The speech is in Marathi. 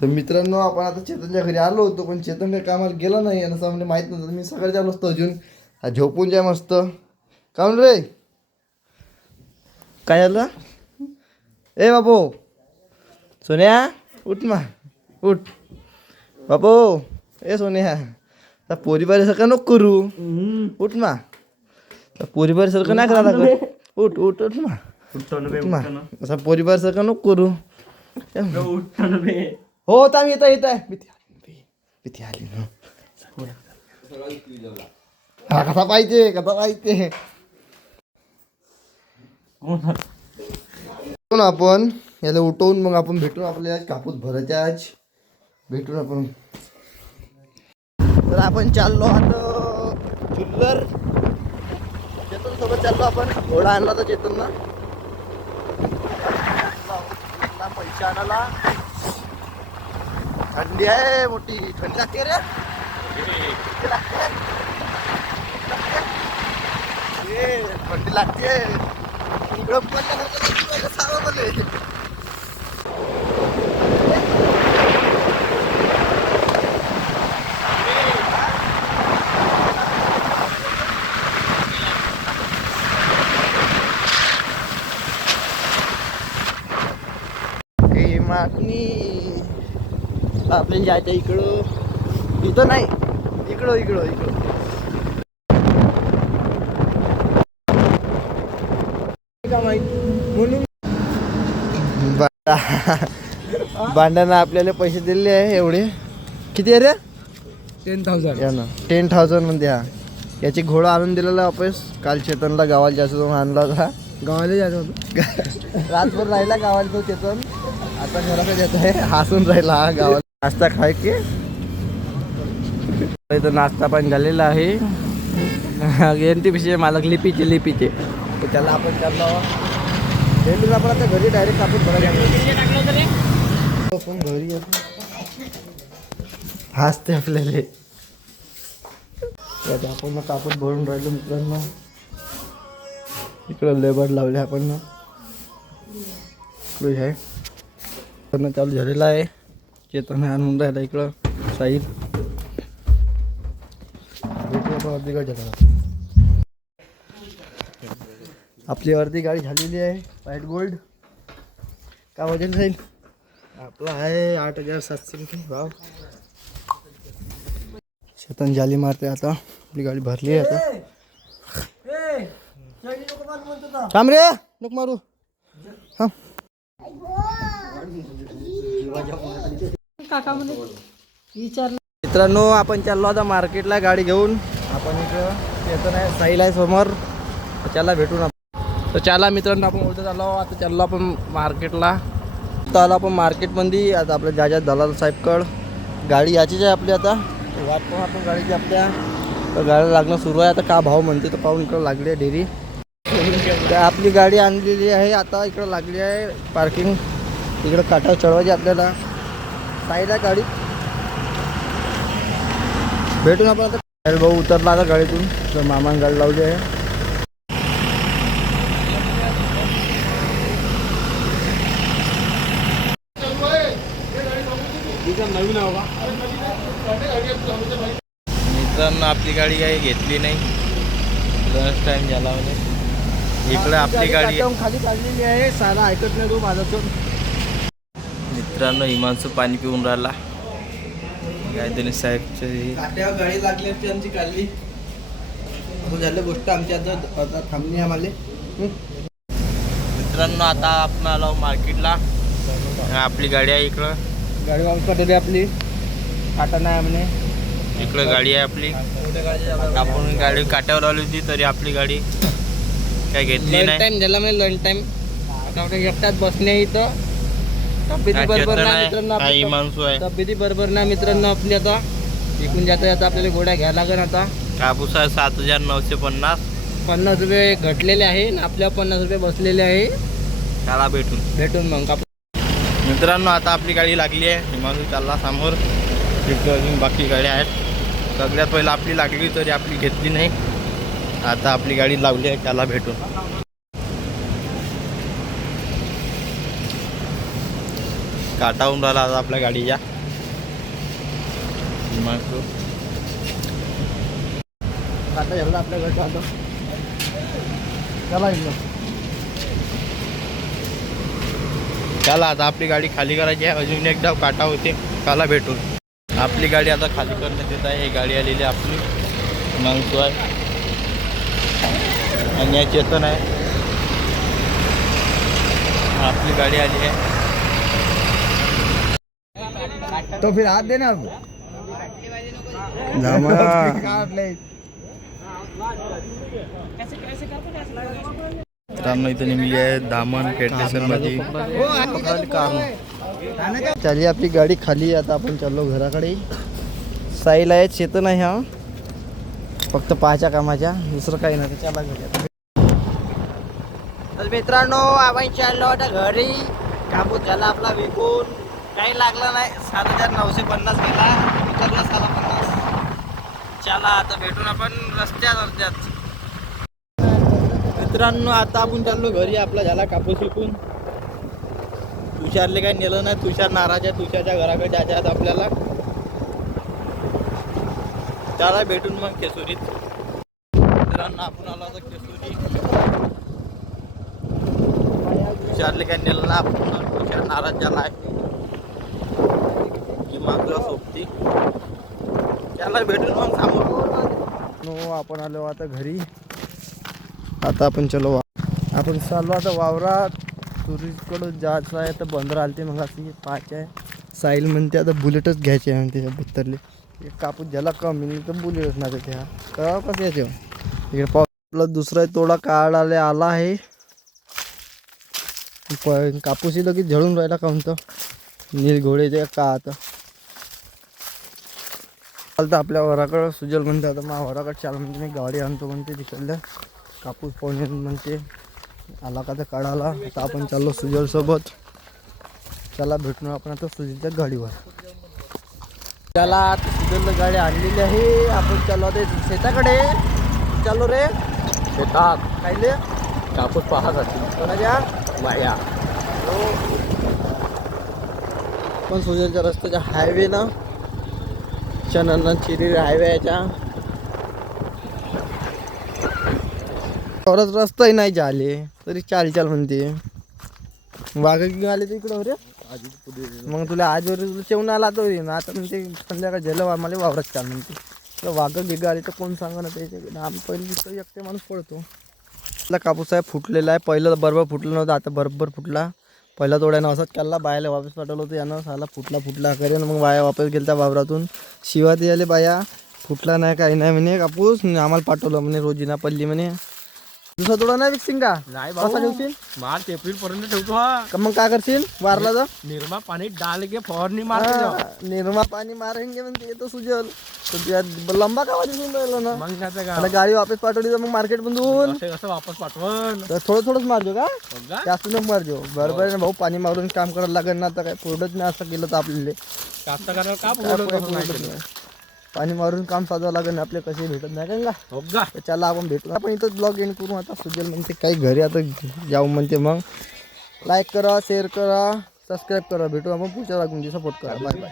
तर मित्रांनो आपण आता चेतनच्या घरी आलो होतो, पण चेतन काही कामाला गेला नाही आणि असं म्हणजे माहीत नव्हतं. मी सकाळी आलो असतो अजून हा झोपून जाय मस्त. काऊन रे काय झालं? ए बापू सोन्या उठ मा उठ बापू. ए सोन्या त्या पोरीबारी सारखं नको करू. उठ मा त्या पोरीबारी सारखं नाही करा लागत. उठ उठ उठ मा उठ मा असा पोरीबारी सारखं नको करू. हो आता मी येत आहे भीती आली ना. हा कसा पाहिजे कसा पाहिजे आपण याला उठवून मग आपण भेटून आपल्या आज कापूस भरायच्या आज भेटून आपण. तर आपण चाललो आता चुल्लर चेतन सोबत चाललो आपण. घोडा आणला तर चेतन ना पैसे आणायला. थंडी आहे मोठी थंडी लागते रे. थंडी लागते इकडं पडल्यासारखं सावं मध्ये. मागणी आपल्याला जायचं इकडं. इथं नाही इकडं इकडं इकडं. का माहित म्हणून भांड्याना आपल्याला पैसे दिले आहे. एवढे किती आहे रे? 10,000 या ना 10,000 मध्ये. हा याची घोडा आणून दिलेला वापस. काल चेतनला गावाला जायचं जाऊन आणला होता. गावाला जायचं होतं. रातभर राहिला गावाला तो चेतन. आता घराकडे येत आहे हसून राहिला हा गावाला. नाश्ता खाय की इथं नाश्ता पण झालेला आहे. एनटी पिशे मालक लिपीचे तर त्याला आपण चाललो भेटून आपण आता घरी डायरेक्ट आपण बघायला आपण घरी येतो. हसते आपल्याला. आपण कापूस भरून राहिलो मित्रांनो. इकडं लेबर लावले आपण ना. इकडे आहे चालू झालेला आहे. चेतन आणून राहिला इकडं साहिल. अर्धी गाडी झाला आपली. अर्धी गाडी झालेली आहे. व्हाईट गोल्ड का वजन जाईल आपला आहे 8,700 भाव. चेतन जाली मारते आता. आपली गाडी भरली आहे आता. थांब रे नको मारू. हा मित्रांनो आपण चाललो आता मार्केटला गाडी घेऊन. आपण इकडं येतो नाही साहिल आहे समोर. त्याला भेटून आपण. तर चला मित्रांनो आपण बोलतो चाललो आता. चाललो आपण मार्केटला. आता आलो आपण मार्केटमध्ये. आता आपल्या ज्या दलाल साहेबकड गाडी याचीच आहे आपली. आता वाट पाहून आपण गाडीची आपल्या. तर गाडी लागणं सुरू आहे आता. का भाव म्हणते तर पाहून इकडं लागली आहे डेअरी. आपली गाडी आणलेली आहे आता. इकडं लागली आहे पार्किंग. इकडं काठावर चढवायची आपल्याला. साईड आहे गाडी. भेटून आपण आता. भाऊ उतरला आता गाडीतून. तर मामाने गाडी लावली आहे. मित्रांनो आपली गाडी काही घेतली नाही. लंच टाइम झाला म्हणजे इकडे आपली गाडी खाली काढलेली आहे. साधा ऐकत नाही तो माझा. मित्रांनो हिमांशू पाणी पिऊन राहिला. गायधनी साहेबची काट्यावर गाडी लागली त्यांची काढली. झालं गोष्ट आमची आता थांबली आम्हाला. मित्रांनो आता आपण आलो मार्केटला. आपली गाडी आहे इकडं. गाडी वापरली आपली. काटा नाही म्हणे. इकडं गाडी आहे आपली. आपण गाडी काट्यावर आली होती तरी आपली गाडी काय घेतली नाही. टाइम झाला म्हणजे लंच टाइम. आता एकटाच बसणे इथं. तब्येती बरोबर ना मित्रांनो. हिमांशू आहे. तब्येती बरोबर ना मित्रांनो आपली. आता विकून जाता आता आपल्याला घोड्या घ्यायला लागेल. आता कापूस आहे 7,950. 50 रुपये घटलेले आहे आणि आपल्या 50 रुपये बसलेले आहे. त्याला भेटून मग कापूस. मित्रांनो आता आपली गाडी लागली आहे. हिमांशू चालला समोर. तिथं अजून बाकी गाड्या आहेत. सगळ्यात पहिला आपली लागली तरी आपली घेतली नाही. आता आपली गाडी लावली आहे. त्याला भेटून काटावून राहिला आता आपल्या गाडीच्या. मग आता एवढं आपल्या घरचं आलं चला इकडं. चला आता आपली गाडी खाली करायची आहे. अजून एकदा काटा होते काला भेटून आपली गाडी आता खाली करण्यात येत आहे. ही गाडी आलेली आहे आपली मागतो आहे आणि या चेतन आहे. आपली गाडी आली आहे. तो फिर हाथ देना अब मित्रांनो इथे नेमली आहे दामन पेट्रोल मध्ये. चालली आपली गाडी खाली. आता आपण चाललो घराकडे. साईला आहे चेतन आहे हा फक्त पाहायच्या कामाच्या दुसरं काही नाही. त्याच्या घरी तर मित्रांनो आपण चाललो आता घरी. कापूस झाला आपला विकून काही लागला नाही. 7,950 गेला विचारला 50. चला आता भेटून आपण रस्त्यात अर्ध्यात. मित्रांनो आता आपण चाललो घरी. आपला झाला कापूस विकून. तुषारले काही नेलं नाही. तुषार नाराज आहे. तुषारच्या घराकडे जायचे आहेत आपल्याला. त्याला भेटून मग केसुरीत. मित्रांनो आपण आलो आता केसुरी. तुषारले काही नेलं नाही आपण. तुषार नाराज झाला आहे की मागला सोबती. त्याला भेटून मग समोर आपण आलो आता घरी. आता आपण चलो आपण चाललो आता वावरात. तुरीकडं जायचं आहे तर बंदर आलते मग अशी पाहायचे आहे. साहिल म्हणते आता बुलेटच घ्यायचे आहे म्हणते बुत्तरले. एक कापूस ज्याला कमी तर बुलेटच ना ते हा तर कसं यायचे. इकडे पाऊसला दुसरा तोडा काढायला आला आहे. कापूसही लगेच झळून राहिला काऊन नील घोडेचे का आता चालतं आपल्या वराकडं. सुजल म्हणते आता मा वराकडं चाल म्हणते मी गाडी आणतो म्हणते तिकडल्या कापूस पाहुणे म्हणते आला का तर काढायला. आता आपण चाललो सुजल सोबत. चला भेटून आपण आता सुजलच्या गाडीवर. त्याला आता सुजलला गाडी आणलेली आहे. आपण चाललो आता शेताकडे. चाललो रे शेतात कायले कापूस पाहत कोणाच्या माया. पण सुजलच्या रस्त्याच्या हायवे ना चनन चिरी हायवे याच्या परत रस्ताही नाही झाले तरी चाल म्हणते. वाघ घेऊन आले तर इकडं रे. मग तुला आजवर जेवण आला तो ना आता म्हणते संध्याकाळ झालं मला वावरात चाल म्हणते. तर वाघ गिग आले तर कोण सांगा ना त्याच्याकडे. आम्ही पहिले एकटे माणूस पडतो. आपला कापूस आहे फुटलेला आहे. पहिलं बरोबर फुटलं नव्हतं आता बरोबर फुटला. पहिला तोड्यानं असंच केला. बायाला वापस पाठवलं होतं यानं. साला फुटला करेन मग बाया वापस गेल्या वावरातून. शिवा द्यायला बाया फुटला नाही काही नाही म्हणे कापूस. आम्हाला पाठवलं म्हणे रोजीना पल्ली म्हणे. दुसरा तोडा नाही विकसिंग का नाही कसा ठेवशील मार्च एप्रिल पर्यंत ठेवतो हा. मग काय करशील वारला तर निर्मा पाणी डाल के फवारणी मारते. निर्मा पाणी मारेंगे म्हणते येतो सुजल. तर तुझ्या लंबा का वाजून राहिलं ना. मग काय आता गाडी वापस पाठवली तर मग मार्केट बंदून कसं वापस पाठवण तर थोडंच मारजो का जास्त नको मारजो. बरोबर आहे ना भाऊ. पाणी मारून काम करायला लागेल ना. आता काय पोरडच नाही असं केलं तर आपल्याला कास्तकाराला का काय पाणी मारून काम साधावं लागेल ना. आपले कसे भेटत नाही का. त्याला आपण भेटू. आपण इथं ब्लॉग एंड करू आता. सुजल म्हणते काही घरी आता जाऊ म्हणते. मग लाईक करा शेअर करा सबस्क्राईब करा. भेटू आपण पुढच्या सपोर्ट करा. Bye bye.